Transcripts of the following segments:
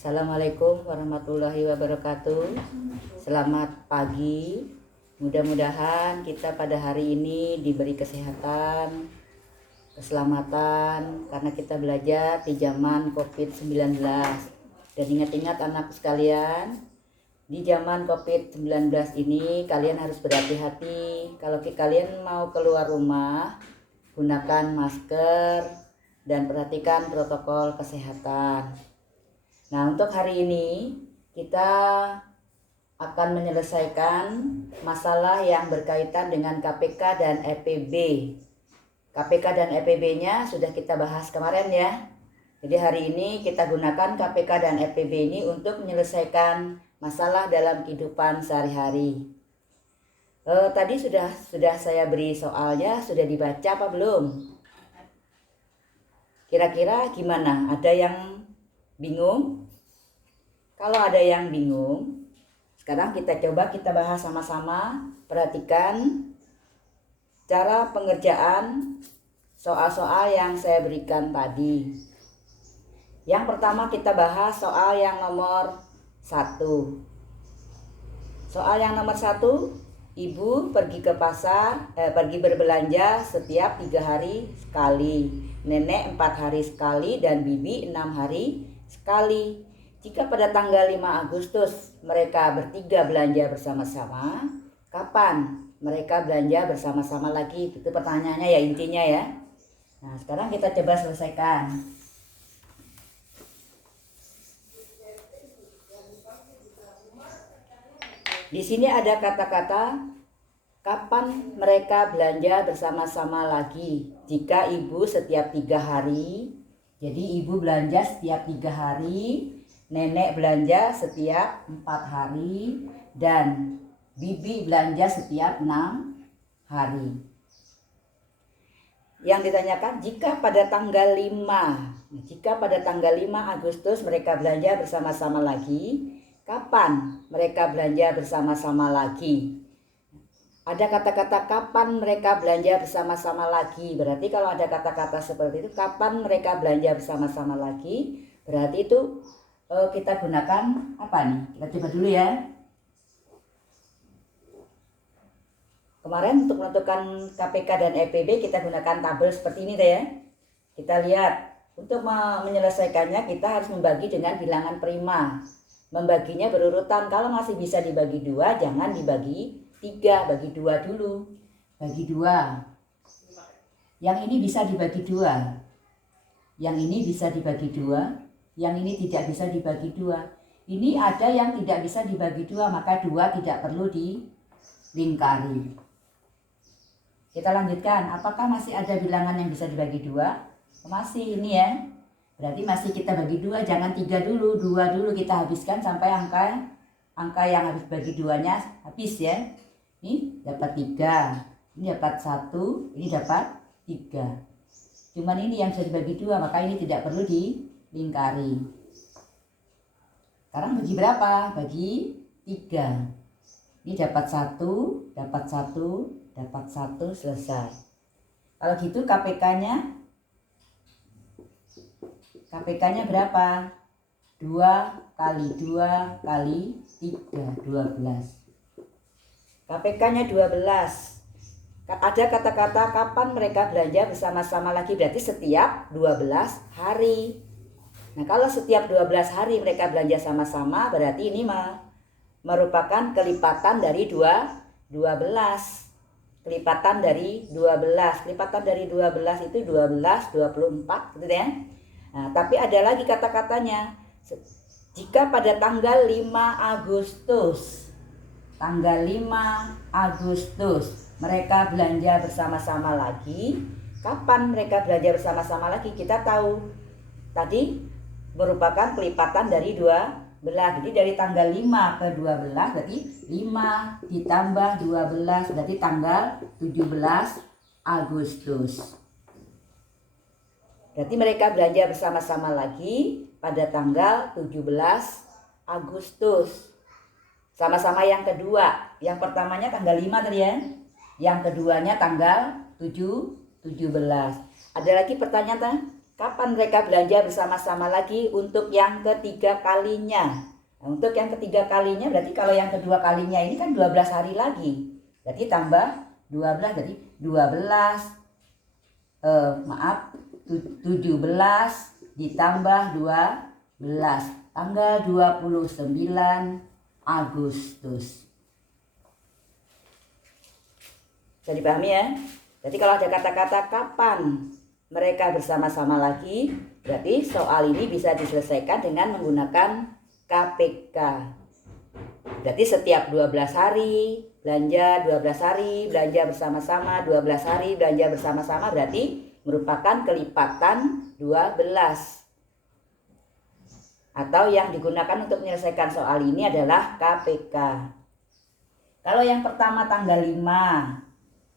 Assalamualaikum warahmatullahi wabarakatuh. Selamat pagi. Mudah-mudahan kita pada hari ini diberi kesehatan, keselamatan karena kita belajar di zaman COVID-19. Dan ingat-ingat anak sekalian, di zaman COVID-19 ini kalian harus berhati-hati. Kalau kalian mau keluar rumah, gunakan masker dan perhatikan protokol kesehatan. Nah, untuk hari ini kita akan menyelesaikan masalah yang berkaitan dengan KPK dan EPB. KPK dan EPB-nya sudah kita bahas kemarin ya. Jadi hari ini kita gunakan KPK dan EPB ini untuk menyelesaikan masalah dalam kehidupan sehari-hari. Tadi sudah saya beri soalnya, sudah dibaca apa belum? Kira-kira gimana? Ada yang bingung? Kalau ada yang bingung, sekarang kita bahas sama-sama. Perhatikan cara pengerjaan soal-soal yang saya berikan tadi. Yang pertama kita bahas soal yang nomor 1. Soal yang nomor 1, ibu pergi ke pasar, pergi berbelanja setiap 3 hari sekali. Nenek 4 hari sekali dan bibi 6 hari sekali. Jika pada tanggal 5 Agustus mereka bertiga belanja bersama-sama, kapan mereka belanja bersama-sama lagi? Itu pertanyaannya ya, intinya ya. Nah, sekarang kita coba selesaikan. Di sini ada kata-kata kapan mereka belanja bersama-sama lagi. Jika ibu setiap 3 hari, jadi ibu belanja setiap 3 hari, nenek belanja setiap 4 hari, dan bibi belanja setiap 6 hari. Yang ditanyakan jika pada tanggal 5 Agustus mereka belanja bersama-sama lagi, kapan mereka belanja bersama-sama lagi? Ada kata-kata kapan mereka belanja bersama-sama lagi. Berarti kalau ada kata-kata seperti itu, kapan mereka belanja bersama-sama lagi, berarti itu kita gunakan apa nih? Kita coba dulu ya. Kemarin untuk menentukan KPK dan EPB kita gunakan tabel seperti ini deh ya. Kita lihat, untuk menyelesaikannya kita harus membagi dengan bilangan prima. Membaginya berurutan. Kalau masih bisa dibagi 2, jangan dibagi 3, bagi 2 dulu. Bagi 2. Yang ini bisa dibagi 2. Yang ini bisa dibagi 2. Yang ini tidak bisa dibagi 2. Ini ada yang tidak bisa dibagi 2, maka 2 tidak perlu dilingkari. Kita lanjutkan. Apakah masih ada bilangan yang bisa dibagi 2? Masih, ini ya. Berarti masih kita bagi 2, jangan 3 dulu, 2 dulu kita habiskan sampai angka yang habis bagi 2-nya habis ya. Ini dapat 3, ini dapat 1, ini dapat 3. Cuman ini yang bisa dibagi 2, maka ini tidak perlu dilingkari. Sekarang bagi berapa? Bagi 3. Ini dapat 1, dapat 1, dapat 1, selesai. Kalau gitu KPK-nya berapa? 2 kali 2 kali 3, 12. KPK-nya 12. Ada kata-kata kapan mereka belanja bersama-sama lagi, berarti setiap 12 hari. Nah, kalau setiap 12 hari mereka belanja sama-sama, berarti ini merupakan kelipatan dari 12. Kelipatan dari 12. Kelipatan dari 12 itu 12, 24 gitu ya. Nah, tapi ada lagi kata-katanya. Jika pada tanggal 5 Agustus mereka belanja bersama-sama lagi, kapan mereka belanja bersama-sama lagi? Kita tahu tadi merupakan kelipatan dari 12. Jadi dari tanggal 5 ke 12 berarti 5 ditambah 12 berarti tanggal 17 Agustus. Berarti mereka belanja bersama-sama lagi pada tanggal 17 Agustus. Sama-sama yang kedua. Yang pertamanya tanggal 5 tadi ya. Yang keduanya tanggal 17. Ada lagi pertanyaan, kapan mereka belanja bersama-sama lagi untuk yang ketiga kalinya. Nah, untuk yang ketiga kalinya berarti kalau yang kedua kalinya ini kan 12 hari lagi. Berarti tambah 12, jadi 17 ditambah 12 tanggal 29 Agustus. Bisa dipahami ya? Jadi kalau ada kata-kata kapan mereka bersama-sama lagi, berarti soal ini bisa diselesaikan dengan menggunakan KPK. Berarti setiap 12 hari belanja 12 hari, belanja bersama-sama 12 hari, belanja bersama-sama berarti merupakan kelipatan 12. Atau yang digunakan untuk menyelesaikan soal ini adalah KPK. Kalau yang pertama tanggal 5,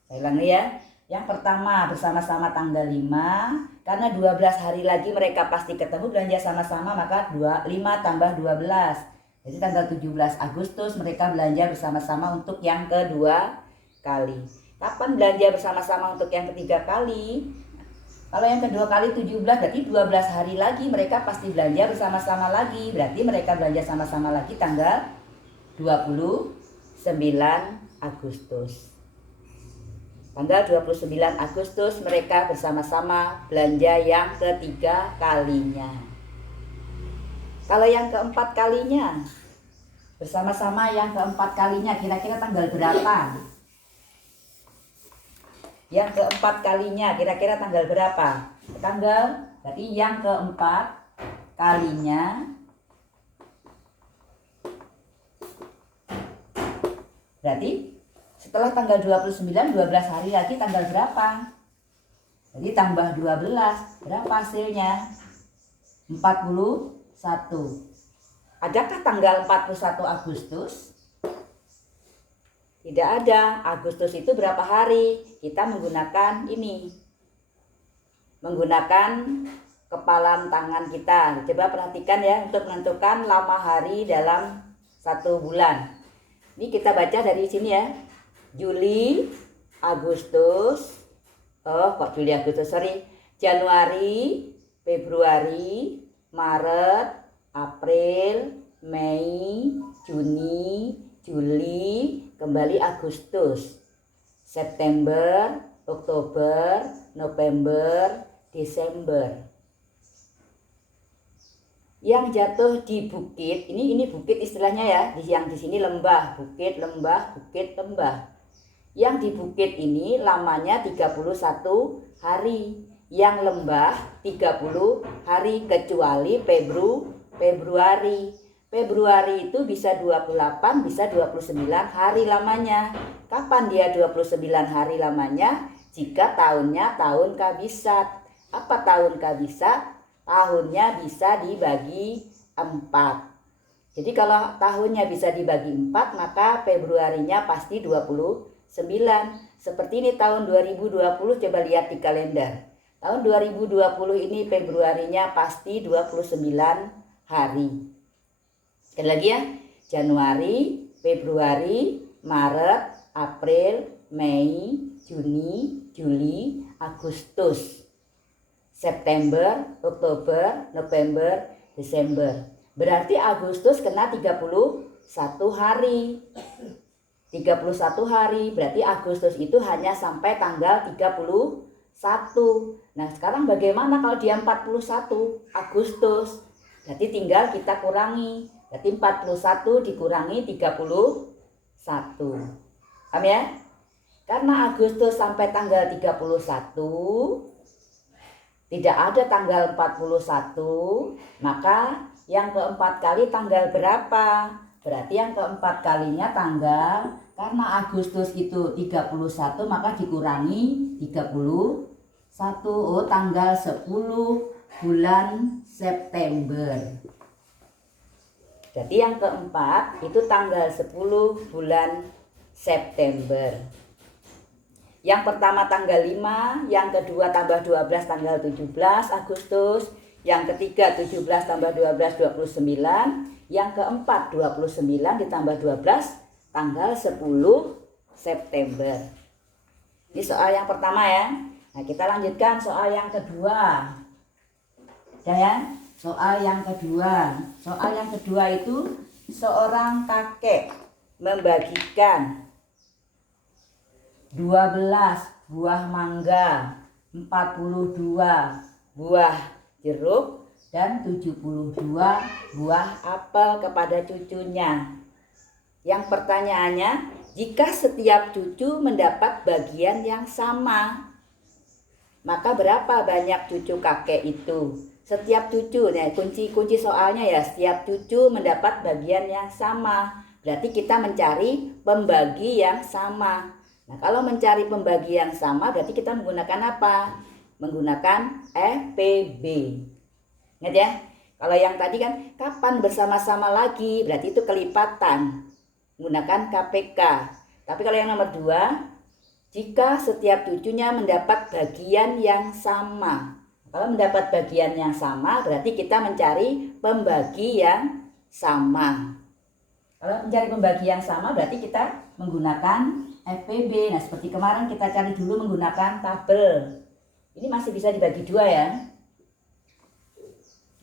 saya ulangi ya. Yang pertama bersama-sama tanggal 5, karena 12 hari lagi mereka pasti ketemu belanja sama-sama, maka 5 tambah 12. Jadi tanggal 17 Agustus mereka belanja bersama-sama untuk yang kedua kali. Kapan belanja bersama-sama untuk yang ketiga kali? Kalau yang kedua kali 17 berarti 12 hari lagi mereka pasti belanja bersama-sama lagi. Berarti mereka belanja sama-sama lagi tanggal 29 Agustus. Tanggal 29 Agustus mereka bersama-sama belanja yang ketiga kalinya. Kalau yang keempat kalinya, bersama-sama yang keempat kalinya kira-kira tanggal berapa? Yang keempat kalinya kira-kira tanggal berapa? Tanggal, berarti yang keempat kalinya berarti setelah tanggal 29, 12 hari lagi tanggal berapa? Jadi tambah 12, berapa hasilnya? 41. Adakah tanggal 41 Agustus? Tidak ada. Agustus itu berapa hari? Kita menggunakan ini. Menggunakan kepalan tangan kita. Coba perhatikan ya untuk menentukan lama hari dalam 1 bulan. Ini kita baca dari sini ya. Juli, Agustus, Januari, Februari, Maret, April, Mei, Juni, Juli, kembali Agustus, September, Oktober, November, Desember. Yang jatuh di bukit, ini bukit istilahnya ya, yang di sini lembah, bukit, lembah, bukit, lembah. Yang di bukit ini lamanya 31 hari. Yang lembah 30 hari kecuali Februari. Februari itu bisa 28, bisa 29 hari lamanya. Kapan dia 29 hari lamanya? Jika tahunnya tahun kabisat. Apa tahun kabisat? Tahunnya bisa dibagi 4. Jadi kalau tahunnya bisa dibagi 4, maka Februarinya pasti 29. Seperti ini tahun 2020, coba lihat di kalender. Tahun 2020 ini Februarinya pasti 29 hari. Sekali lagi ya, Januari, Februari, Maret, April, Mei, Juni, Juli, Agustus, September, Oktober, November, Desember. Berarti Agustus kena 31 hari. 31 hari, berarti Agustus itu hanya sampai tanggal 31. Nah sekarang bagaimana kalau dia 41 Agustus? Berarti tinggal kita kurangi. Berarti 41 dikurangi 31. Paham ya? Karena Agustus sampai tanggal 31, tidak ada tanggal 41, maka yang keempat kali tanggal berapa? Berarti yang keempat kalinya tanggal, karena Agustus itu 31, maka dikurangi 31. Oh, tanggal 10 bulan September. Jadi yang keempat itu tanggal 10 bulan September. Yang pertama tanggal 5, yang kedua tambah 12 tanggal 17 Agustus, yang ketiga 17 tambah 12 29, yang keempat 29 ditambah 12 tanggal 10 September. Ini soal yang pertama ya. Nah, kita lanjutkan soal yang kedua. Dan soal yang kedua. Soal yang kedua itu seorang kakek membagikan 12 buah mangga, 42 buah jeruk, dan 72 buah apel kepada cucunya. Yang pertanyaannya, jika setiap cucu mendapat bagian yang sama, maka berapa banyak cucu kakek itu? Setiap cucu, nah kunci soalnya ya, setiap cucu mendapat bagian yang sama. Berarti kita mencari pembagi yang sama. Nah, kalau mencari pembagi yang sama berarti kita menggunakan apa? Menggunakan FPB. Ingat ya? Kalau yang tadi kan kapan bersama-sama lagi, berarti itu kelipatan. Menggunakan KPK. Tapi kalau yang nomor 2, jika setiap cucunya mendapat bagian yang sama. Kalau mendapat bagian yang sama berarti kita mencari pembagi yang sama. Kalau mencari pembagi yang sama berarti kita menggunakan FPB. Nah, seperti kemarin kita cari dulu menggunakan tabel. Ini masih bisa dibagi 2 ya.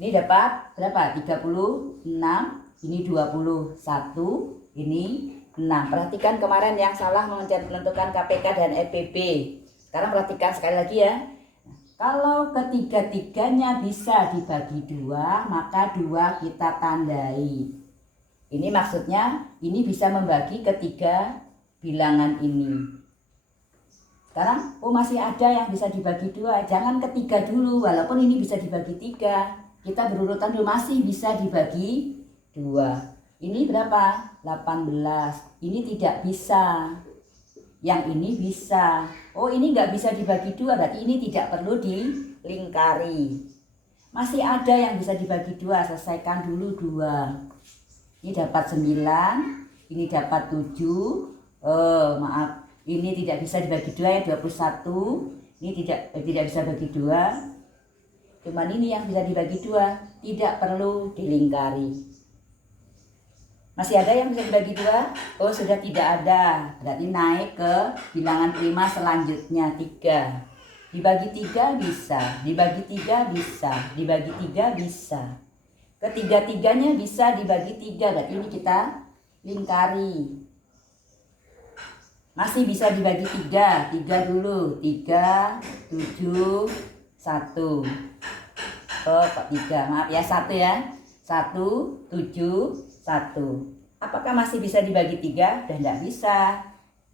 Ini dapat berapa? 36, ini 21, ini 6. Perhatikan kemarin yang salah menentukan KPK dan FPB. Sekarang perhatikan sekali lagi ya. Kalau ketiga-tiganya bisa dibagi 2, maka 2 kita tandai. Ini maksudnya ini bisa membagi ketiga bilangan ini. Sekarang masih ada yang bisa dibagi 2. Jangan ketiga dulu, walaupun ini bisa dibagi 3. Kita berurutan dulu, masih bisa dibagi 2. Ini berapa? 18. Ini tidak bisa. Yang ini bisa. Ini nggak bisa dibagi 2, berarti ini tidak perlu dilingkari. Masih ada yang bisa dibagi 2, selesaikan dulu 2. Ini dapat 9, ini dapat 7. Maaf, ini tidak bisa dibagi 2 ya, 21. Ini tidak bisa bagi 2. Cuman ini yang bisa dibagi 2, tidak perlu dilingkari. Masih ada yang bisa dibagi 2? Sudah tidak ada. Berarti naik ke bilangan prima selanjutnya 3. Dibagi 3 bisa, dibagi 3 bisa, dibagi 3 bisa. Ketiga-tiganya bisa dibagi 3, berarti ini kita lingkari. Masih bisa dibagi 3, 3 dulu, 3, 7, 1. Kok 3, maaf ya, 1 ya. 1, 7, 1. Apakah masih bisa dibagi 3? Dan tidak bisa.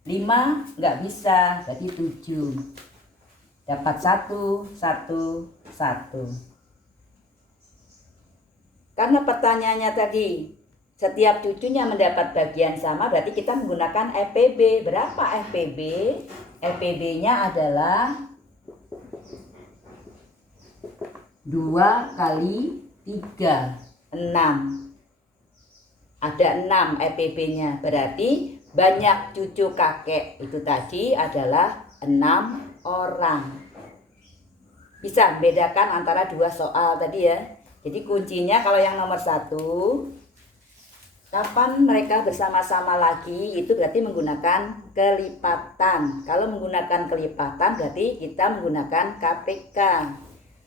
5 nggak bisa, berarti 7. Dapat 1, 1, 1. Karena pertanyaannya tadi setiap cucunya mendapat bagian sama, berarti kita menggunakan FPB. Berapa FPB? FPB-nya adalah 2 kali 3, 6. Ada 6 FPB-nya. Berarti banyak cucu kakek itu tadi adalah 6 orang. Bisa membedakan antara 2 soal tadi ya. Jadi kuncinya kalau yang nomor 1, kapan mereka bersama-sama lagi, itu berarti menggunakan kelipatan. Kalau menggunakan kelipatan berarti kita menggunakan KPK.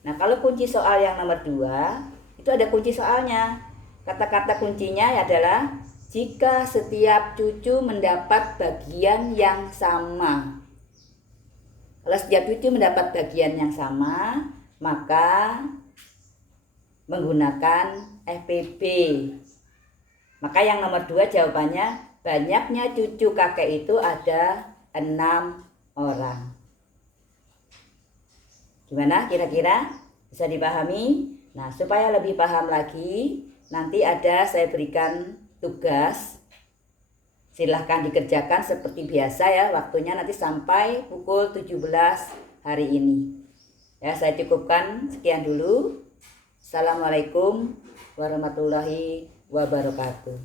Nah, kalau kunci soal yang nomor 2, itu ada kunci soalnya. Kata-kata kuncinya adalah jika setiap cucu mendapat bagian yang sama. Kalau setiap cucu mendapat bagian yang sama, maka menggunakan FPB. Maka yang nomor 2 jawabannya, banyaknya cucu kakek itu ada 6 orang. Gimana kira-kira? Bisa dipahami? Nah, supaya lebih paham lagi, nanti saya berikan tugas. Silahkan dikerjakan seperti biasa ya. Waktunya nanti sampai pukul 17 hari ini. Ya, saya cukupkan sekian dulu. Assalamualaikum warahmatullahi wabarakatuh.